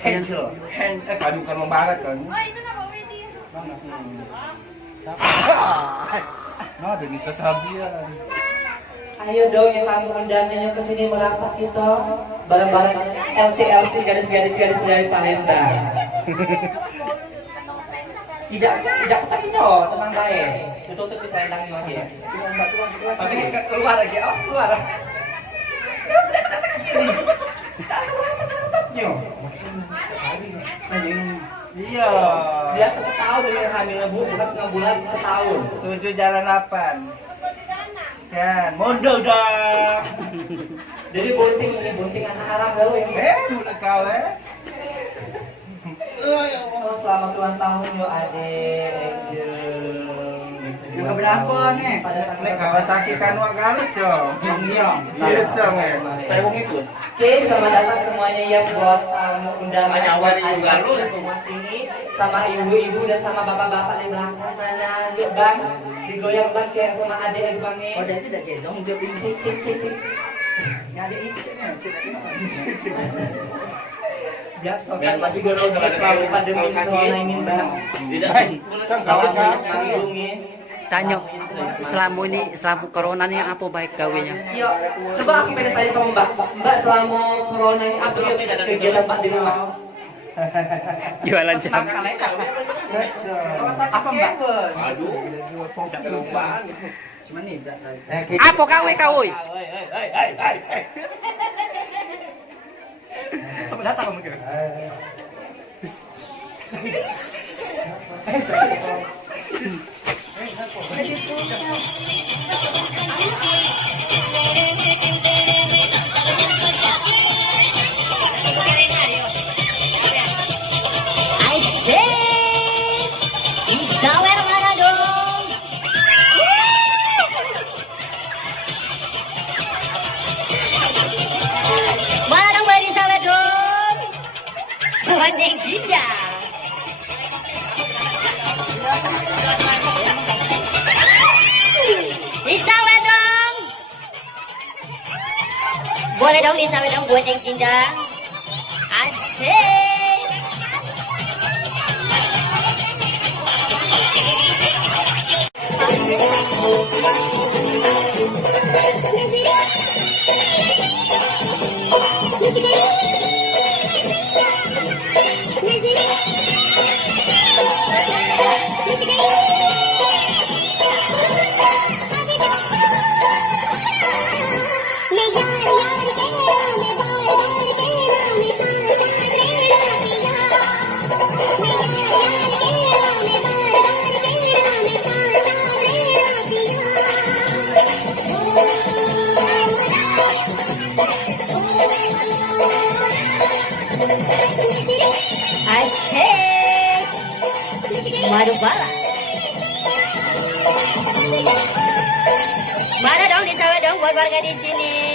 Hancur. Kan bukan membarat kan. Oh, itu nama Wedi. Mana? Nah, ada bisa sabian. Ayo dong yang tamu undangannya ke sini merapat kita. Bareng-bareng LC garis-garis dari Palembang. Tidak tapi no, tenang baik. Tutup di selendang lagi ya. Tapi keluar lagi, awas keluar. Iya. Dia setahun dengan hamil bu, bukan setengah bulan, setahun. 7 jalan 8. Kan, mundur dah. Jadi bunting anak haram dulu ya. Mulut kau Oh, selamat ulang tahun yo adek, Angel. Juga berapa nih? Pada Nek Kawasaki Kanwa Garut, Cong. Iya. Iya, Cong. Tewong itu. Oke, selamat datang semuanya ya buat tamu undangan Anyawar yang juga lu di rumah sini sama ibu-ibu dan sama bapak-bapak di belakang mana. Yuk Bang, digoyang Bang kayak sama adek Bangnya. Oh, jadi tidak jedong dia ini. Sip. Nggak ada icetnya, Biasa Biar kan masih gorong kalau selalu pandemi kalau sakit. corona ini Bang. Tidak. Cong, Selalu sakit kan? melindungi. Tanya, selama corona ini apa baik gawenya? Iya, coba aku pengen tanya sama Mbak. Mbak selama corona ini apa ya kegiatan Mbak di rumah? Jualan jam. Apa Mbak? Aduh, tidak kelupaan. Cuman nih, Apa kawe kawe? Apa datang kamu kira? Banding tidak. Disawe dong. Boleh dong disawe dong buat yang cinta. Asik. Asik. Madu bala. Mana dong disawe dong buat warga di sini.